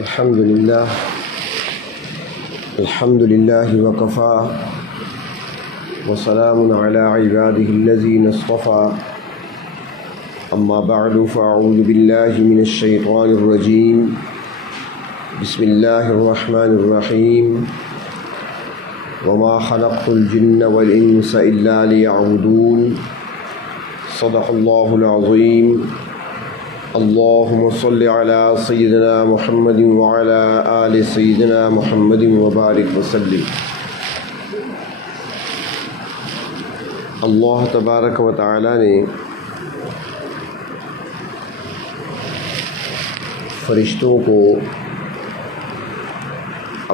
الحمد لله وكفى وسلام على عباده الذين اصطفى أما بعد فأعوذ بالله من الشيطان الرجيم بسم الله الرحمن الرحيم وما خلقت الجن والإنس إلا ليعبدون صدق الله العظيم اللهم صل على سيدنا محمد وعلى آل سيدنا محمد وبارك وسلم۔ اللہ تبارک و تعالی نے فرشتوں کو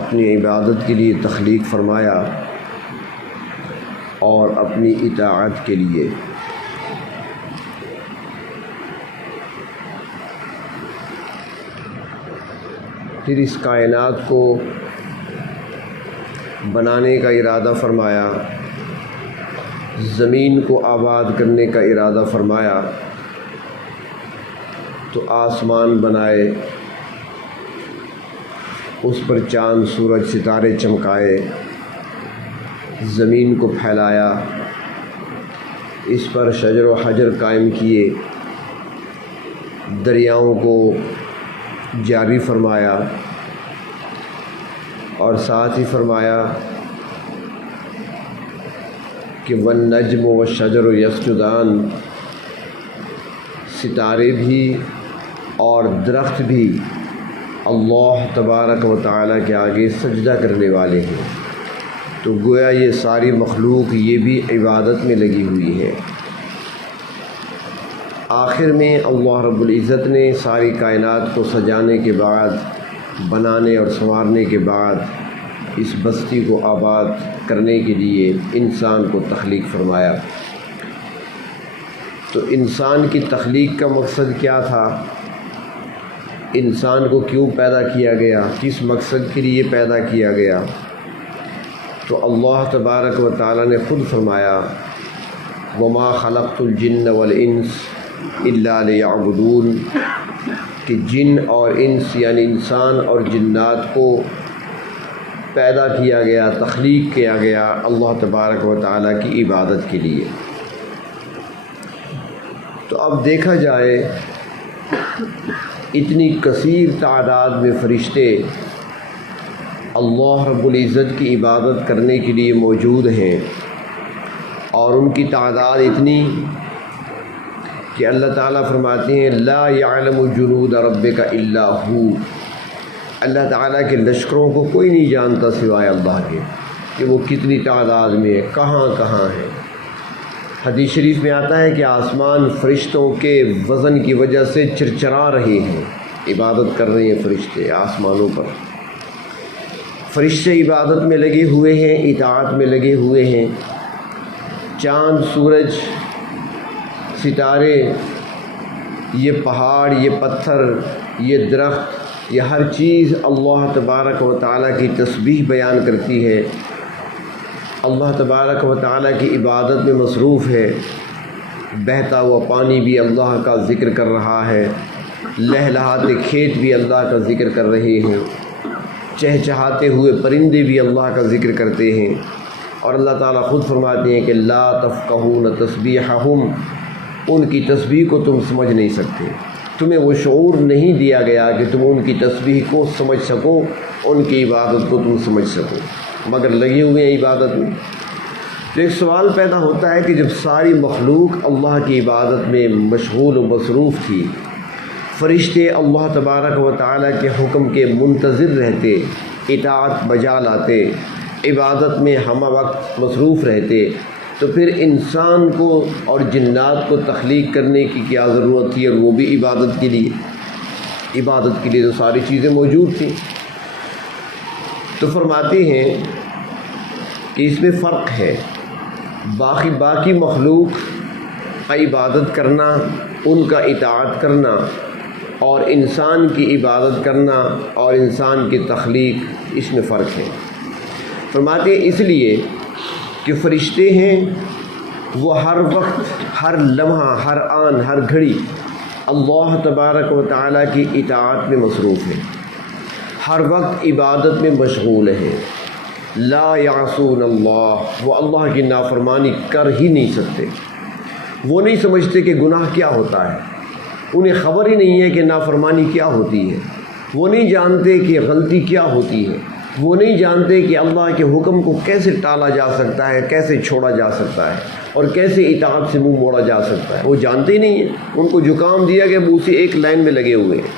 اپنی عبادت کے لیے تخلیق فرمایا اور اپنی اطاعت کے لیے۔ پھر اس کائنات کو بنانے کا ارادہ فرمایا، زمین کو آباد کرنے کا ارادہ فرمایا تو آسمان بنائے، اس پر چاند سورج ستارے چمکائے، زمین کو پھیلایا، اس پر شجر و حجر قائم کیے، دریاؤں کو جاری فرمایا اور ساتھ ہی فرمایا کہ والنجم والشجر یسجدان، ستارے بھی اور درخت بھی اللہ تبارک و تعالیٰ کے آگے سجدہ کرنے والے ہیں۔ تو گویا یہ ساری مخلوق یہ بھی عبادت میں لگی ہوئی ہے۔ آخر میں اللہ رب العزت نے ساری کائنات کو سجانے کے بعد، بنانے اور سنوارنے کے بعد اس بستی کو آباد کرنے کے لیے انسان کو تخلیق فرمایا۔ تو انسان کی تخلیق کا مقصد کیا تھا؟ انسان کو کیوں پیدا کیا گیا؟ کس مقصد کے لیے پیدا کیا گیا؟ تو اللہ تبارک و تعالیٰ نے خود فرمایا وما خلقت الجن والانس الا لیعبدون، کہ جن اور انس یعنی انسان اور جنات کو پیدا کیا گیا، تخلیق کیا گیا اللہ تبارک و تعالیٰ کی عبادت کے لیے۔ تو اب دیکھا جائے اتنی کثیر تعداد میں فرشتے اللہ رب العزت کی عبادت کرنے کے لیے موجود ہیں، اور ان کی تعداد اتنی کہ اللہ تعالیٰ فرماتے ہیں لا یعلم جنود ربک الا ہو، اللہ تعالیٰ کے لشکروں کو کوئی نہیں جانتا سوائے اللہ کے کہ وہ کتنی تعداد میں ہے، کہاں کہاں ہے۔ حدیث شریف میں آتا ہے کہ آسمان فرشتوں کے وزن کی وجہ سے چرچرا رہے ہیں، عبادت کر رہے ہیں فرشتے آسمانوں پر۔ فرشتے عبادت میں لگے ہوئے ہیں، اطاعت میں لگے ہوئے ہیں۔ چاند، سورج، ستارے، یہ پہاڑ، یہ پتھر، یہ درخت، یہ ہر چیز اللہ تبارک و تعالیٰ کی تسبیح بیان کرتی ہے، اللہ تبارک و تعالیٰ کی عبادت میں مصروف ہے۔ بہتا ہوا پانی بھی اللہ کا ذکر کر رہا ہے، لہلہاتے کھیت بھی اللہ کا ذکر کر رہے ہیں، چہچہاتے ہوئے پرندے بھی اللہ کا ذکر کرتے ہیں۔ اور اللہ تعالیٰ خود فرماتے ہیں کہ لا تفقہون تسبیحہم، ان کی تسبیح کو تم سمجھ نہیں سکتے، تمہیں وہ شعور نہیں دیا گیا کہ تم ان کی تسبیح کو سمجھ سکو، ان کی عبادت کو تم سمجھ سکو، مگر لگے ہوئے ہیں عبادت میں۔ تو ایک سوال پیدا ہوتا ہے کہ جب ساری مخلوق اللہ کی عبادت میں مشغول و مصروف تھی، فرشتے اللہ تبارک و تعالیٰ کے حکم کے منتظر رہتے، اطاعت بجا لاتے، عبادت میں ہم وقت مصروف رہتے، تو پھر انسان کو اور جنات کو تخلیق کرنے کی کیا ضرورت تھی، اور وہ بھی عبادت کے لیے؟ عبادت کے لیے تو ساری چیزیں موجود تھیں۔ تو فرماتے ہیں کہ اس میں فرق ہے، باقی مخلوق کا عبادت کرنا، ان کا اطاعت کرنا، اور انسان کی عبادت کرنا اور انسان کی تخلیق، اس میں فرق ہے۔ فرماتے ہیں اس لیے کہ فرشتے ہیں وہ ہر وقت، ہر لمحہ، ہر آن، ہر گھڑی اللہ تبارک و تعالیٰ کی اطاعت میں مصروف ہے۔ ہر وقت عبادت میں مشغول ہیں. لا یعصون اللہ، وہ اللہ کی نافرمانی کر ہی نہیں سکتے. وہ نہیں سمجھتے کہ گناہ کیا ہوتا ہے، انہیں خبر ہی نہیں ہے کہ نافرمانی کیا ہوتی ہے. وہ نہیں جانتے کہ غلطی کیا ہوتی ہے. وہ نہیں جانتے کہ اللہ کے حکم کو کیسے ٹالا جا سکتا ہے، کیسے چھوڑا جا سکتا ہے، اور کیسے اطاعت سے منہ موڑا جا سکتا ہے. وہ جانتے ہی نہیں ہیں. ان کو جو کام دیا گیا وہ اسی ایک لائن میں لگے ہوئے ہیں.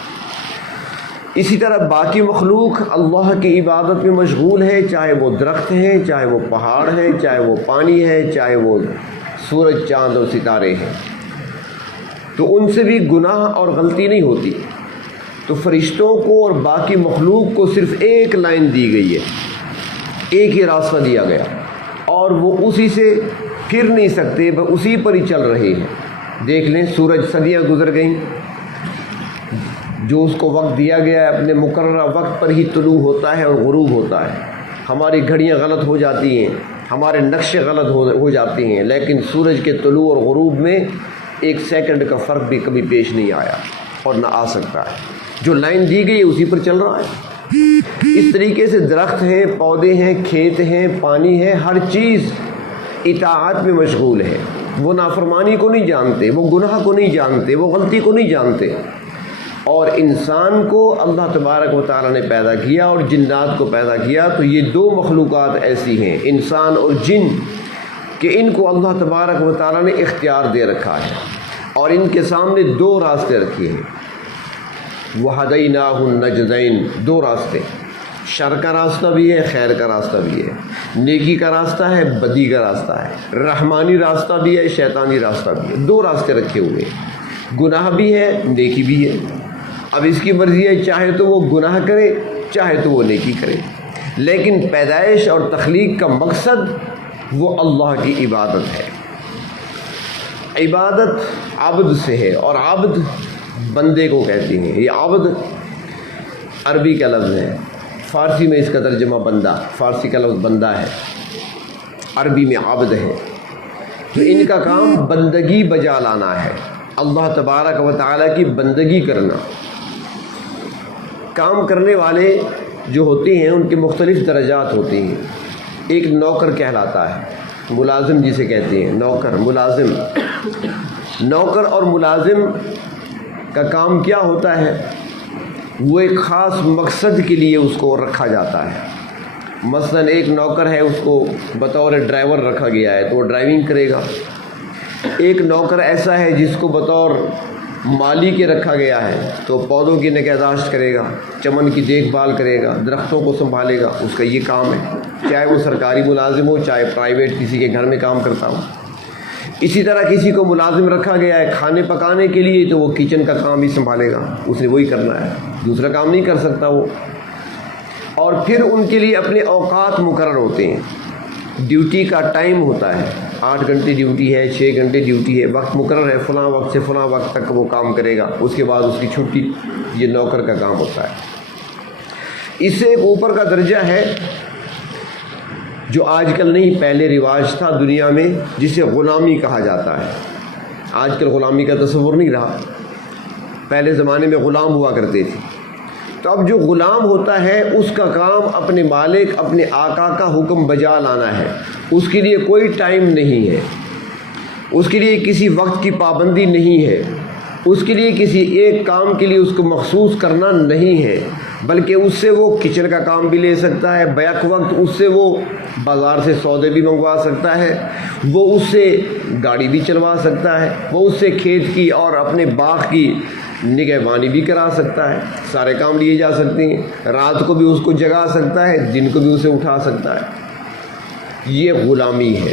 اسی طرح باقی مخلوق اللہ کی عبادت میں مشغول ہے، چاہے وہ درخت ہیں، چاہے وہ پہاڑ ہیں، چاہے وہ پانی ہے، چاہے وہ سورج چاند اور ستارے ہیں. تو ان سے بھی گناہ اور غلطی نہیں ہوتی. تو فرشتوں کو اور باقی مخلوق کو صرف ایک لائن دی گئی ہے، ایک ہی راستہ دیا گیا، اور وہ اسی سے پھر نہیں سکتے، بس اسی پر ہی چل رہے ہیں. دیکھ لیں، سورج صدیاں گزر گئیں، جو اس کو وقت دیا گیا ہے اپنے مقررہ وقت پر ہی طلوع ہوتا ہے اور غروب ہوتا ہے. ہماری گھڑیاں غلط ہو جاتی ہیں، ہمارے نقشے غلط ہو جاتے ہیں، لیکن سورج کے طلوع اور غروب میں ایک سیکنڈ کا فرق بھی کبھی پیش نہیں آیا اور نہ آ سکتا ہے. جو لائن دی گئی ہے اسی پر چل رہا ہے. اس طریقے سے درخت ہیں، پودے ہیں، کھیت ہیں، پانی ہے، ہر چیز اطاعت میں مشغول ہے. وہ نافرمانی کو نہیں جانتے، وہ گناہ کو نہیں جانتے، وہ غلطی کو نہیں جانتے. اور انسان کو اللہ تبارک و تعالیٰ نے پیدا کیا اور جنات کو پیدا کیا، تو یہ دو مخلوقات ایسی ہیں، انسان اور جن، کہ ان کو اللہ تبارک و تعالیٰ نے اختیار دے رکھا ہے اور ان کے سامنے دو راستے رکھے ہیں. وَهَدَيْنَاهُ النَّجْدَيْنِ، دو راستے، شر کا راستہ بھی ہے، خیر کا راستہ بھی ہے، نیکی کا راستہ ہے، بدی کا راستہ ہے، رحمانی راستہ بھی ہے، شیطانی راستہ بھی ہے. دو راستے رکھے ہوئے ہیں، گناہ بھی ہے، نیکی بھی ہے. اب اس کی مرضی ہے، چاہے تو وہ گناہ کرے، چاہے تو وہ نیکی کرے. لیکن پیدائش اور تخلیق کا مقصد وہ اللہ کی عبادت ہے. عبادت عبد سے ہے، اور عبد بندے کو کہتے ہیں. یہ عبد عربی کا لفظ ہے، فارسی میں اس کا ترجمہ بندہ، فارسی کا لفظ بندہ ہے، عربی میں عبد ہے. تو ان کا کام بندگی بجا لانا ہے، اللہ تبارک و تعالیٰ کی بندگی کرنا. کام کرنے والے جو ہوتے ہیں ان کے مختلف درجات ہوتے ہیں. ایک نوکر کہلاتا ہے، ملازم جسے کہتے ہیں، نوکر، ملازم. نوکر اور ملازم کا کام کیا ہوتا ہے؟ وہ ایک خاص مقصد کے لیے اس کو رکھا جاتا ہے. مثلا ایک نوکر ہے، اس کو بطور ڈرائیور رکھا گیا ہے تو وہ ڈرائیونگ کرے گا. ایک نوکر ایسا ہے جس کو بطور مالی کے رکھا گیا ہے تو پودوں کی نگہداشت کرے گا، چمن کی دیکھ بھال کرے گا، درختوں کو سنبھالے گا. اس کا یہ کام ہے، چاہے وہ سرکاری ملازم ہو، چاہے پرائیویٹ کسی کے گھر میں کام کرتا ہو. اسی طرح کسی کو ملازم رکھا گیا ہے کھانے پکانے کے لیے تو وہ کچن کا کام بھی سنبھالے گا، اس نے وہی کرنا ہے، دوسرا کام نہیں کر سکتا وہ. اور پھر ان کے لیے اپنے اوقات مقرر ہوتے ہیں، ڈیوٹی کا ٹائم ہوتا ہے، 8 گھنٹے ڈیوٹی ہے، 6 گھنٹے ڈیوٹی ہے، وقت مقرر ہے، فلاں وقت سے فلاں وقت تک وہ کام کرے گا، اس کے بعد اس کی چھٹی. یہ نوکر کا کام ہوتا ہے. اس سے ایک اوپر کا درجہ ہے جو آج کل نہیں، پہلے رواج تھا دنیا میں، جسے غلامی کہا جاتا ہے. آج کل غلامی کا تصور نہیں رہا، پہلے زمانے میں غلام ہوا کرتے تھے. تو اب جو غلام ہوتا ہے اس کا کام اپنے مالک، اپنے آقا کا حکم بجا لانا ہے. اس کے لیے کوئی ٹائم نہیں ہے، اس کے لیے کسی وقت کی پابندی نہیں ہے، اس کے لیے کسی ایک کام کے لیے اس کو مخصوص کرنا نہیں ہے، بلکہ اس سے وہ کچن کا کام بھی لے سکتا ہے، بیک وقت اس سے وہ بازار سے سودے بھی منگوا سکتا ہے، وہ اس سے گاڑی بھی چلوا سکتا ہے، وہ اس سے کھیت کی اور اپنے باغ کی نگہبانی بھی کرا سکتا ہے. سارے کام لیے جا سکتے ہیں. رات کو بھی اس کو جگا سکتا ہے، دن کو بھی اسے اٹھا سکتا ہے. یہ غلامی ہے.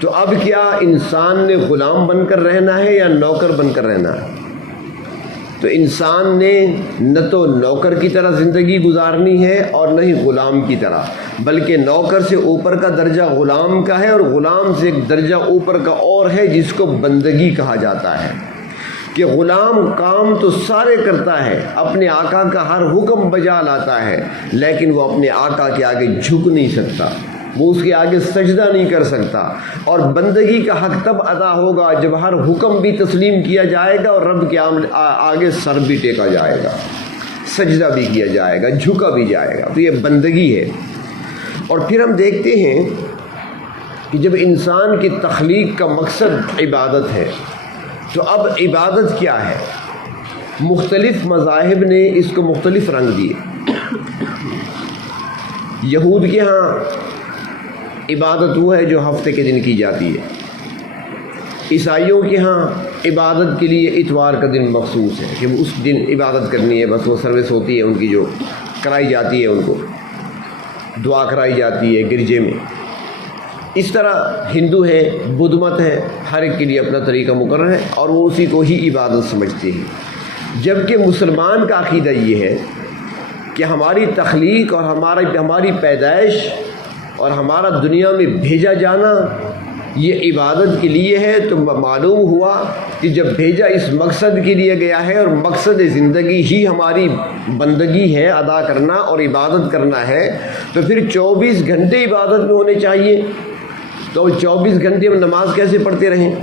تو اب کیا انسان نے غلام بن کر رہنا ہے یا نوکر بن کر رہنا ہے؟ تو انسان نے نہ تو نوکر کی طرح زندگی گزارنی ہے اور نہ ہی غلام کی طرح، بلکہ نوکر سے اوپر کا درجہ غلام کا ہے، اور غلام سے ایک درجہ اوپر کا اور ہے جس کو بندگی کہا جاتا ہے. کہ غلام کام تو سارے کرتا ہے، اپنے آقا کا ہر حکم بجا لاتا ہے، لیکن وہ اپنے آقا کے آگے جھک نہیں سکتا، وہ اس کے آگے سجدہ نہیں کر سکتا. اور بندگی کا حق تب ادا ہوگا جب ہر حکم بھی تسلیم کیا جائے گا اور رب کے آگے سر بھی ٹیکا جائے گا. سجدہ بھی کیا جائے گا، جھکا بھی جائے گا، تو یہ بندگی ہے۔ اور پھر ہم دیکھتے ہیں کہ جب انسان کی تخلیق کا مقصد عبادت ہے تو اب عبادت کیا ہے؟ مختلف مذاہب نے اس کو مختلف رنگ دیے۔ یہود کے ہاں عبادت وہ ہے جو ہفتے کے دن کی جاتی ہے، عیسائیوں کے ہاں عبادت کے لیے اتوار کا دن مخصوص ہے کہ اس دن عبادت کرنی ہے، بس وہ سروس ہوتی ہے ان کی جو کرائی جاتی ہے، ان کو دعا کرائی جاتی ہے گرجے میں۔ اس طرح ہندو ہے، بدھ مت ہے، ہر ایک کے لیے اپنا طریقہ مقرر ہے اور وہ اسی کو ہی عبادت سمجھتے ہیں۔ جبکہ مسلمان کا عقیدہ یہ ہے کہ ہماری تخلیق اور ہماری پیدائش اور ہمارا دنیا میں بھیجا جانا یہ عبادت کے لیے ہے۔ تو معلوم ہوا کہ جب بھیجا اس مقصد کے لیے گیا ہے اور مقصد زندگی ہی ہماری بندگی ہے، ادا کرنا اور عبادت کرنا ہے، تو پھر 24 گھنٹے عبادت میں ہونے چاہیے۔ تو 24 گھنٹے ہم نماز کیسے پڑھتے رہیں؟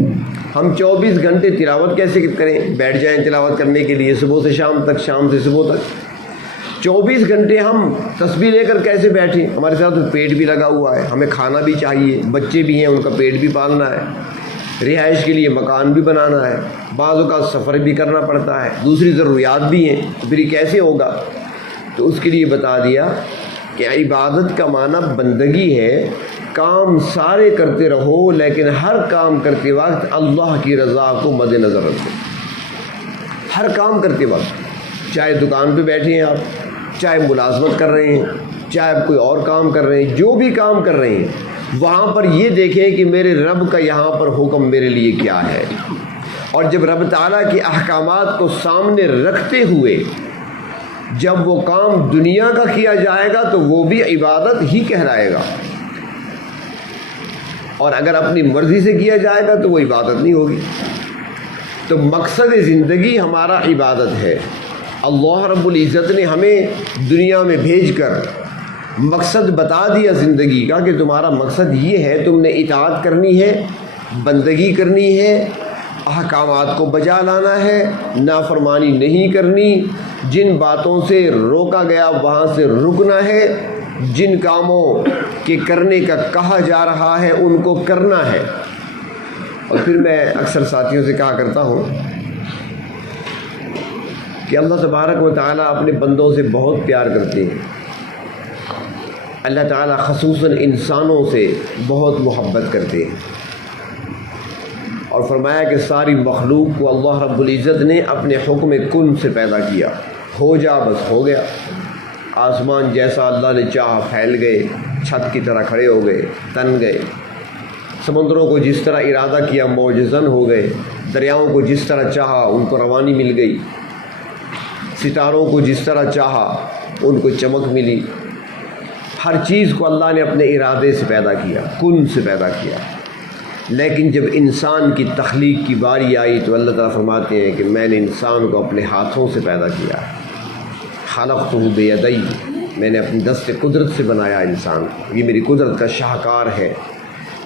ہم 24 گھنٹے تلاوت کیسے کریں؟ بیٹھ جائیں تلاوت کرنے کے لیے صبح سے شام تک، شام سے صبح تک۔ 24 گھنٹے ہم تسبیح لے کر کیسے بیٹھیں؟ ہمارے ساتھ پیٹ بھی لگا ہوا ہے، ہمیں کھانا بھی چاہیے، بچے بھی ہیں، ان کا پیٹ بھی پالنا ہے، رہائش کے لیے مکان بھی بنانا ہے، بعض اوقات سفر بھی کرنا پڑتا ہے، دوسری ضروریات بھی ہیں، تو پھر یہ کیسے ہوگا؟ تو اس کے لیے بتا دیا کہ عبادت کا معنی بندگی ہے۔ کام سارے کرتے رہو لیکن ہر کام کرتے وقت اللہ کی رضا کو مد نظر رکھو۔ ہر کام کرتے وقت، چاہے دکان پہ بیٹھے ہیں آپ، چاہے ملازمت کر رہے ہیں، چاہے کوئی اور کام کر رہے ہیں، جو بھی کام کر رہے ہیں وہاں پر یہ دیکھیں کہ میرے رب کا یہاں پر حکم میرے لیے کیا ہے۔ اور جب رب تعالیٰ کے احکامات کو سامنے رکھتے ہوئے جب وہ کام دنیا کا کیا جائے گا تو وہ بھی عبادت ہی کہلائے گا، اور اگر اپنی مرضی سے کیا جائے گا تو وہ عبادت نہیں ہوگی۔ تو مقصد زندگی ہمارا عبادت ہے۔ اللہ رب العزت نے ہمیں دنیا میں بھیج کر مقصد بتا دیا زندگی کا کہ تمہارا مقصد یہ ہے، تم نے اطاعت کرنی ہے، بندگی کرنی ہے، احکامات کو بجا لانا ہے، نافرمانی نہیں کرنی، جن باتوں سے روکا گیا وہاں سے رکنا ہے، جن کاموں کے کرنے کا کہا جا رہا ہے ان کو کرنا ہے۔ اور پھر میں اکثر ساتھیوں سے کہا کرتا ہوں کہ اللہ تبارک و تعالیٰ اپنے بندوں سے بہت پیار کرتے ہیں۔ اللہ تعالیٰ خصوصاً انسانوں سے بہت محبت کرتے ہیں، اور فرمایا کہ ساری مخلوق کو اللہ رب العزت نے اپنے حکم کن سے پیدا کیا، ہو جا بس ہو گیا۔ آسمان جیسا اللہ نے چاہا پھیل گئے، چھت کی طرح کھڑے ہو گئے، تن گئے، سمندروں کو جس طرح ارادہ کیا معجزن ہو گئے، دریاؤں کو جس طرح چاہا ان کو روانی مل گئی، ستاروں کو جس طرح چاہا ان کو چمک ملی۔ ہر چیز کو اللہ نے اپنے ارادے سے پیدا کیا، کن سے پیدا کیا۔ لیکن جب انسان کی تخلیق کی باری آئی تو اللہ تعالیٰ فرماتے ہیں کہ میں نے انسان کو اپنے ہاتھوں سے پیدا کیا، خلقتہ بیدی، میں نے اپنی دست قدرت سے بنایا انسان کو۔ یہ میری قدرت کا شاہکار ہے،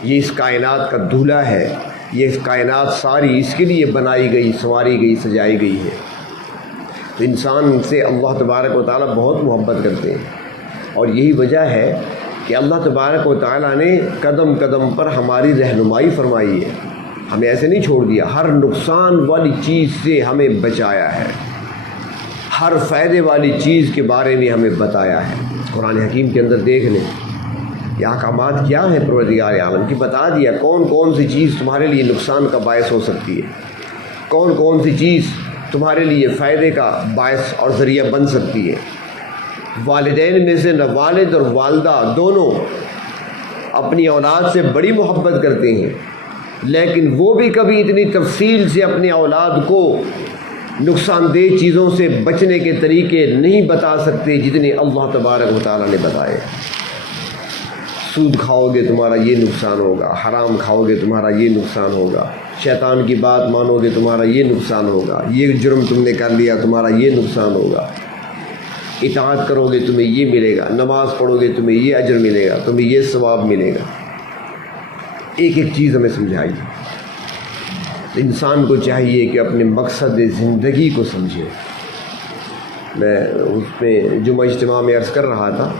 یہ اس کائنات کا دولہا ہے، یہ اس کائنات ساری اس کے لیے بنائی گئی، سنواری گئی، سجائی گئی ہے۔ تو انسان سے اللہ تبارک و تعالیٰ بہت محبت کرتے ہیں، اور یہی وجہ ہے کہ اللہ تبارک و تعالیٰ نے قدم قدم پر ہماری رہنمائی فرمائی ہے، ہمیں ایسے نہیں چھوڑ دیا، ہر نقصان والی چیز سے ہمیں بچایا ہے، ہر فائدے والی چیز کے بارے میں ہمیں بتایا ہے۔ قرآن حکیم کے اندر دیکھ لیں یہ احکامات کیا ہیں پروردگار عالم کی، بتا دیا کون کون سی چیز تمہارے لیے نقصان کا باعث ہو سکتی ہے، کون کون سی چیز تمہارے لیے فائدے کا باعث اور ذریعہ بن سکتی ہے۔ والدین میں سے نہ والد اور والدہ دونوں اپنی اولاد سے بڑی محبت کرتے ہیں، لیکن وہ بھی کبھی اتنی تفصیل سے اپنی اولاد کو نقصان دہ چیزوں سے بچنے کے طریقے نہیں بتا سکتے جتنے اللہ تبارک و تعالیٰ نے بتائے۔ سود کھاؤ گے تمہارا یہ نقصان ہوگا، حرام کھاؤ گے تمہارا یہ نقصان ہوگا، شیطان کی بات مانو گے تمہارا یہ نقصان ہوگا، یہ جرم تم نے کر لیا تمہارا یہ نقصان ہوگا، اطاعت کرو گے تمہیں یہ ملے گا، نماز پڑھو گے تمہیں یہ اجر ملے گا، تمہیں یہ ثواب ملے گا۔ ایک ایک چیز ہمیں سمجھائی۔ انسان کو چاہیے کہ اپنے مقصد زندگی کو سمجھے، میں اس میں جمعہ اجتماع میں عرض کر رہا تھا،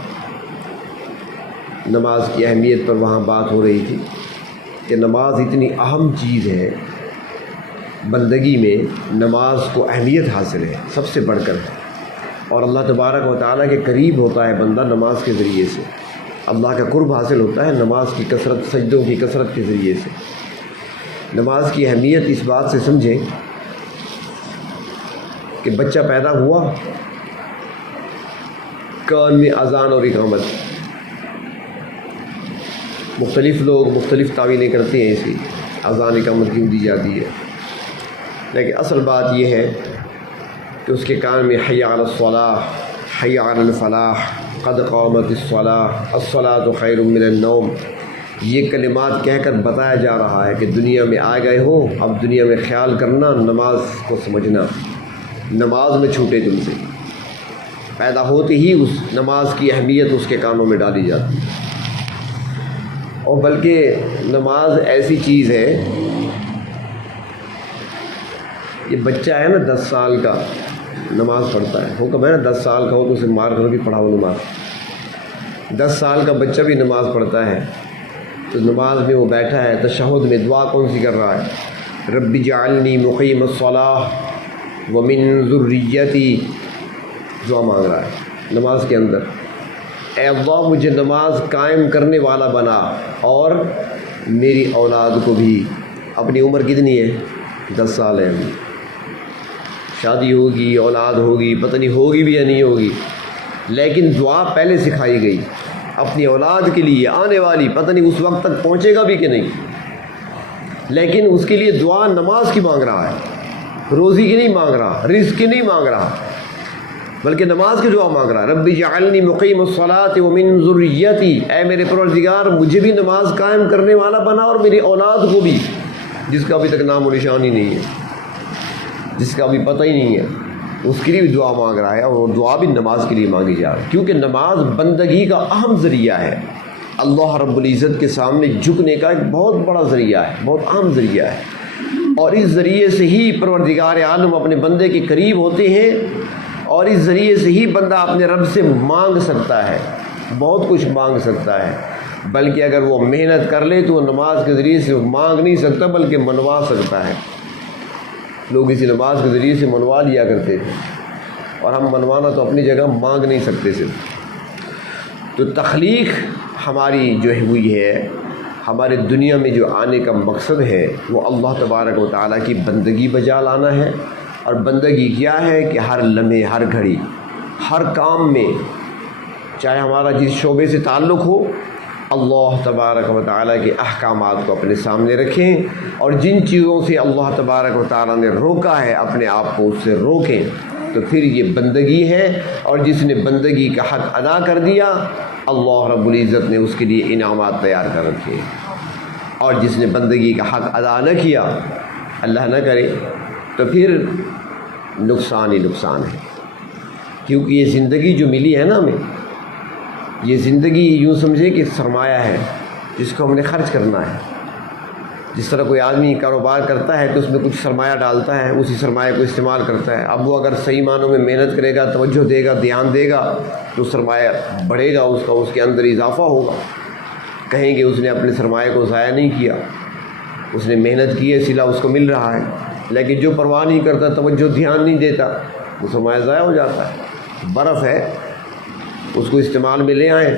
نماز کی اہمیت پر وہاں بات ہو رہی تھی کہ نماز اتنی اہم چیز ہے، بندگی میں نماز کو اہمیت حاصل ہے، سب سے بڑھ کر ہے، اور اللہ تبارک و تعالیٰ کے قریب ہوتا ہے بندہ نماز کے ذریعے سے، اللہ کا قرب حاصل ہوتا ہے نماز کی کثرت، سجدوں کی کثرت کے ذریعے سے۔ نماز کی اہمیت اس بات سے سمجھیں کہ بچہ پیدا ہوا، کان میں اذان اور اقامت، مختلف لوگ مختلف تعویلیں کرتے ہیں، اسی اذان اقامت کیوں دی جاتی ہے، لیکن اصل بات یہ ہے کہ اس کے کان میں حی علی الصلاح، حی علی الفلاح، قد قامت الصلاح، الصلاۃ خیر من النوم، یہ کلمات کہہ کر بتایا جا رہا ہے کہ دنیا میں آ گئے ہو، اب دنیا میں خیال کرنا، نماز کو سمجھنا، نماز میں چھوٹے تم سے۔ پیدا ہوتے ہی اس نماز کی اہمیت اس کے کانوں میں ڈالی جاتی ہے، اور بلکہ نماز ایسی چیز ہے، یہ بچہ ہے نا 10 سال کا نماز پڑھتا ہے، حکم ہے نا 10 سال کا ہو تو اسے مار کر بھی پڑھاؤ نماز۔ 10 سال کا بچہ بھی نماز پڑھتا ہے، تو نماز میں وہ بیٹھا ہے، تشہد میں دعا کون سی کر رہا ہے؟ رب اجعلنی مقیم الصلاۃ ومن ذریتی، دعا مانگ رہا ہے نماز کے اندر، اے اللہ مجھے نماز قائم کرنے والا بنا، اور میری اولاد کو بھی۔ اپنی عمر کتنی ہے؟ 10 سال ہے، ابھی شادی ہوگی، اولاد ہوگی، پتہ نہیں ہوگی بھی یا نہیں ہوگی، لیکن دعا پہلے سکھائی گئی اپنی اولاد کے لیے، آنے والی، پتہ نہیں اس وقت تک پہنچے گا بھی کہ نہیں، لیکن اس کے لیے دعا نماز کی مانگ رہا ہے، روزی کی نہیں مانگ رہا، رزق کی نہیں مانگ رہا، بلکہ نماز کی دعا مانگ رہا ہے۔ رب اجعلنی مقیم الصلاۃ ومن ذریتی، اے میرے پروردگار مجھے بھی نماز قائم کرنے والا بنا، اور میری اولاد کو بھی، جس کا ابھی تک نام و نشان ہی نہیں ہے، جس کا ابھی پتہ ہی نہیں ہے، اس کے لیے بھی دعا مانگ رہا ہے، اور دعا بھی نماز کے لیے مانگی جا رہی ہے، کیونکہ نماز بندگی کا اہم ذریعہ ہے، اللہ رب العزت کے سامنے جھکنے کا ایک بہت بڑا ذریعہ ہے، بہت اہم ذریعہ ہے، اور اس ذریعے سے ہی پروردگار عالم اپنے بندے کے قریب ہوتے ہیں، اور اس ذریعے سے ہی بندہ اپنے رب سے مانگ سکتا ہے، بہت کچھ مانگ سکتا ہے، بلکہ اگر وہ محنت کر لے تو وہ نماز کے ذریعے سے مانگ نہیں سکتا بلکہ منوا سکتا ہے۔ لوگ اسی نماز کے ذریعے سے منوا لیا کرتے تھے، اور ہم منوانا تو اپنی جگہ مانگ نہیں سکتے صرف۔ تو تخلیق ہماری جو ہوئی ہے، ہمارے دنیا میں جو آنے کا مقصد ہے وہ اللہ تبارک و تعالیٰ کی بندگی بجا لانا ہے، اور بندگی کیا ہے کہ ہر لمحے، ہر گھڑی، ہر کام میں، چاہے ہمارا جس شعبے سے تعلق ہو، اللہ تبارک و تعالیٰ کے احکامات کو اپنے سامنے رکھیں، اور جن چیزوں سے اللہ تبارک و تعالیٰ نے روکا ہے اپنے آپ کو اس سے روکیں، تو پھر یہ بندگی ہے، اور جس نے بندگی کا حق ادا کر دیا اللہ رب العزت نے اس کے لیے انعامات تیار کر رکھے، اور جس نے بندگی کا حق ادا نہ کیا، اللہ نہ کرے، تو پھر نقصان ہی نقصان ہے، کیونکہ یہ زندگی جو ملی ہے نا ہمیں، یہ زندگی یوں سمجھے کہ سرمایہ ہے جس کو ہم نے خرچ کرنا ہے۔ جس طرح کوئی آدمی کاروبار کرتا ہے تو اس میں کچھ سرمایہ ڈالتا ہے، اسی سرمایہ کو استعمال کرتا ہے، اب وہ اگر صحیح معنوں میں محنت کرے گا، توجہ دے گا، دھیان دے گا، تو سرمایہ بڑھے گا، اس کا اس کے اندر اضافہ ہوگا، کہیں گے اس نے اپنے سرمایہ کو ضائع نہیں کیا، اس نے محنت کی ہے، صلہ اس کو مل رہا ہے، لیکن جو پرواہ نہیں کرتا، توجہ دھیان نہیں دیتا، وہ سرمایہ ضائع ہو جاتا ہے۔ برف ہے، اس کو استعمال میں لے آئیں،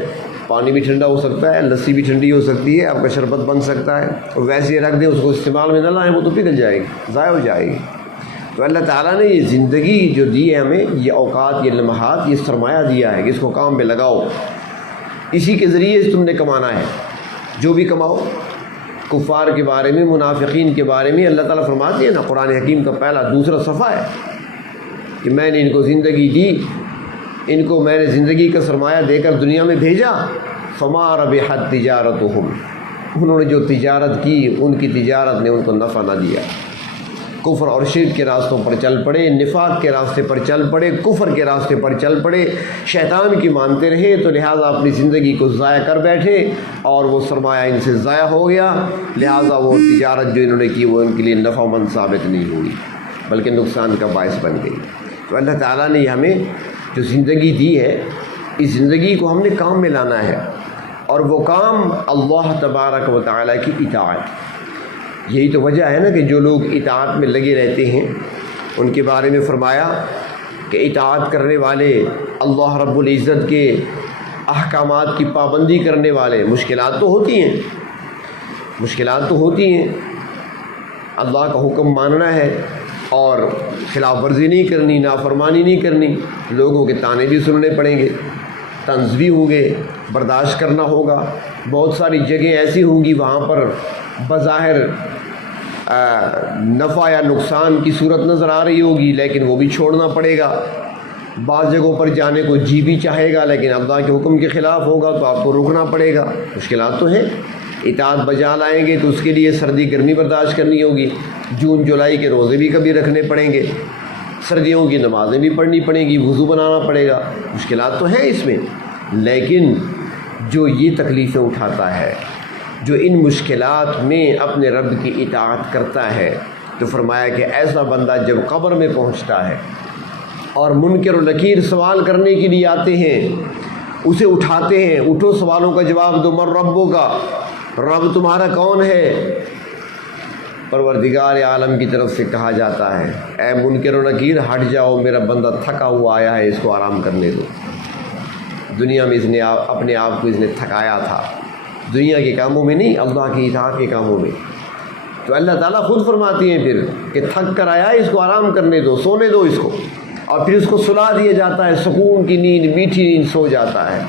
پانی بھی ٹھنڈا ہو سکتا ہے، لسی بھی ٹھنڈی ہو سکتی ہے، آپ کا شربت بن سکتا ہے، اور ویسے ہی رکھ دیں، اس کو استعمال میں نہ لائیں، وہ تو پگھل جائے گی، ضائع ہو جائے گی۔ تو اللہ تعالیٰ نے یہ زندگی جو دی ہے ہمیں، یہ اوقات، یہ لمحات، یہ سرمایہ دیا ہے کہ اس کو کام پہ لگاؤ، اسی کے ذریعے سے تم نے کمانا ہے، جو بھی کماؤ۔ کفار کے بارے میں، منافقین کے بارے میں اللہ تعالیٰ فرماتے ہیں نا، قرآن حکیم کا پہلا دوسرا صفحہ ہے کہ میں نے ان کو زندگی دی، ان کو میں نے زندگی کا سرمایہ دے کر دنیا میں بھیجا، فما ربحت تجارتہم، انہوں نے جو تجارت کی ان کی تجارت نے ان کو نفع نہ دیا، کفر اور شرک کے راستوں پر چل پڑے، نفاق کے راستے پر چل پڑے، کفر کے راستے پر چل پڑے، شیطان کی مانتے رہے، تو لہٰذا اپنی زندگی کو ضائع کر بیٹھے، اور وہ سرمایہ ان سے ضائع ہو گیا، لہٰذا وہ تجارت جو انہوں نے کی وہ ان کے لیے نفع مند ثابت نہیں ہوئی بلکہ نقصان کا باعث بن گئی۔ تو اللہ تعالیٰ نے ہمیں جو زندگی دی ہے اس زندگی کو ہم نے کام میں لانا ہے، اور وہ کام اللہ تبارک و تعالیٰ کی اطاعت۔ یہی تو وجہ ہے نا کہ جو لوگ اطاعت میں لگے رہتے ہیں ان کے بارے میں فرمایا کہ اطاعت کرنے والے، اللہ رب العزت کے احکامات کی پابندی کرنے والے، مشکلات تو ہوتی ہیں، مشکلات تو ہوتی ہیں، اللہ کا حکم ماننا ہے اور خلاف ورزی نہیں کرنی، نافرمانی نہیں کرنی، لوگوں کے طعنے بھی سننے پڑیں گے، طنز بھی ہوں گے، برداشت کرنا ہوگا۔ بہت ساری جگہیں ایسی ہوں گی وہاں پر بظاہر نفع یا نقصان کی صورت نظر آ رہی ہوگی، لیکن وہ بھی چھوڑنا پڑے گا۔ بعض جگہوں پر جانے کو جی بھی چاہے گا لیکن اللہ کے حکم کے خلاف ہوگا تو آپ کو رکنا پڑے گا۔ مشکلات تو ہیں، اطاعت بجا لائیں گے تو اس کے لیے سردی گرمی برداشت کرنی ہوگی، جون جولائی کے روزے بھی کبھی رکھنے پڑیں گے، سردیوں کی نمازیں بھی پڑھنی پڑیں گی، وضو بنانا پڑے گا۔ مشکلات تو ہیں اس میں، لیکن جو یہ تکلیفیں اٹھاتا ہے، جو ان مشکلات میں اپنے رب کی اطاعت کرتا ہے، تو فرمایا کہ ایسا بندہ جب قبر میں پہنچتا ہے اور منکر و نکیر سوال کرنے کے لیے آتے ہیں، اسے اٹھاتے ہیں، اٹھو سوالوں کا جواب دو، من ربوں کا، رب تمہارا کون ہے؟ پروردگار عالم کی طرف سے کہا جاتا ہے اے منکر و نکیر ہٹ جاؤ، میرا بندہ تھکا ہوا آیا ہے، اس کو آرام کرنے دو۔ دنیا میں اس نے اپنے آپ کو اس نے تھکایا تھا، دنیا کے کاموں میں نہیں، اللہ کی اطاعت کے کاموں میں۔ تو اللہ تعالیٰ خود فرماتی ہیں پھر کہ تھک کر آیا ہے، اس کو آرام کرنے دو، سونے دو اس کو، اور پھر اس کو سلا دیا جاتا ہے، سکون کی نیند، میٹھی نیند سو جاتا ہے،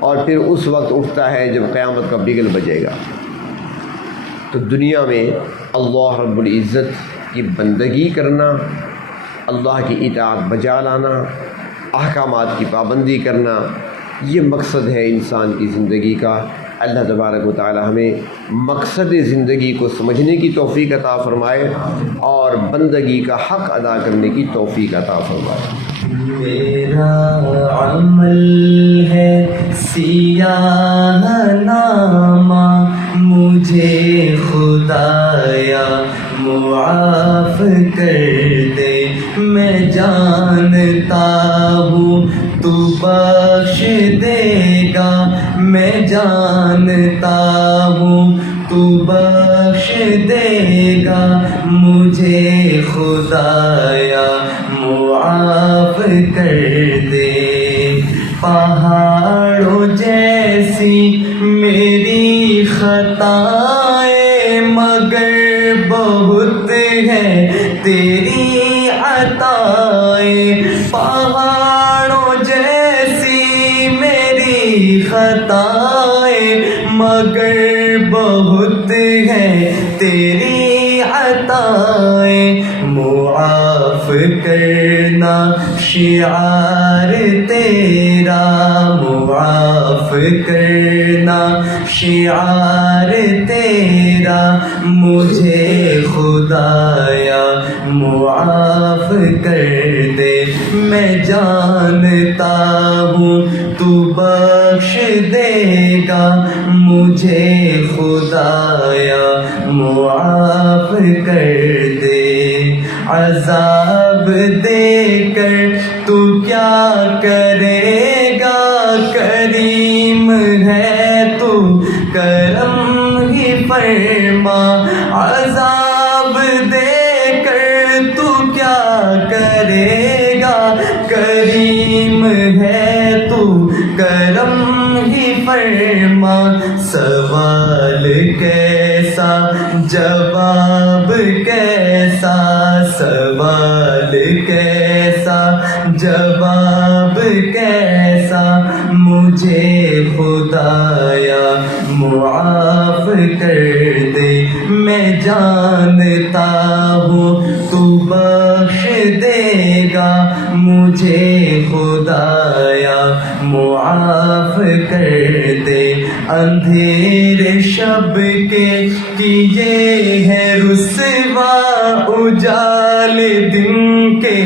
اور پھر اس وقت اٹھتا ہے جب قیامت کا بگل بجے گا۔ تو دنیا میں اللہ رب العزت کی بندگی کرنا، اللہ کی اطاعت بجا لانا، احکامات کی پابندی کرنا، یہ مقصد ہے انسان کی زندگی کا۔ اللہ تبارک و تعالی ہمیں مقصد زندگی کو سمجھنے کی توفیق عطا فرمائے اور بندگی کا حق ادا کرنے کی توفیق عطا فرمائے۔ میرا عمل ہے سیاہ نامہ، مجھے خدایا معاف کر دے، میں جانتا ہوں تو بخش دے گا، میں جانتا ہوں تو بخش دے گا، مجھے خدایا معاف کر دے۔ پہاڑوں جیسی میری خطائیں مگر بہت ہے تیری عطائیں، پہاڑوں جیسی میری خطائیں مگر بہت ہے تیری عطائیں، معاف کرنا شعار تیرا، معاف کرنا شعار تیرا، مجھے خدایا معاف کر دے، میں جانتا ہوں تو بخش دے گا، مجھے خدایا معاف کر دے۔ عذاب دے کر تو کیا کرے گا، کریم ہے تو کرم ہی فرما، عذاب دے کر تو کیا کرے گا، کریم ہے تو کرم ہی فرما، سوال کیسا جواب کیسا، سوال کیسا جواب کیسا، مجھے خدایا معاف کر دے، میں جانتا ہوں تو بخش دے گا، مجھے خدایا معاف کر دے۔ اندھیرے شب کے کیے ہیں رسوا، اجال دن کے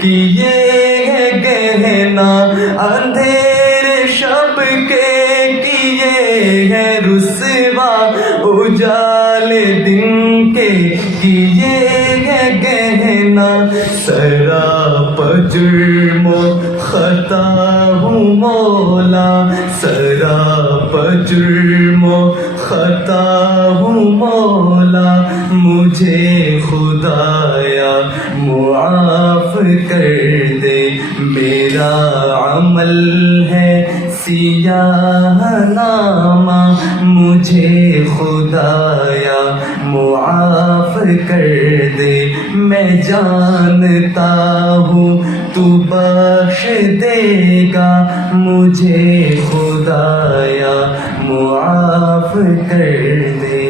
کیے ہیں گہنا، اندھیرے شب کے کیے ہیں رسوا، اجال دن کے کیے ہیں گہنا، سراپا جرم و خطا ہوں مولا، سراپا جرم و خطا ہوں مولا، مجھے خدایا معاف کر دے، میرا عمل ہے سیاہ نامہ، مجھے خدایا معاف کر دے، میں جانتا ہوں تو بخش دے گا، مجھے خدایا معاف کر دے۔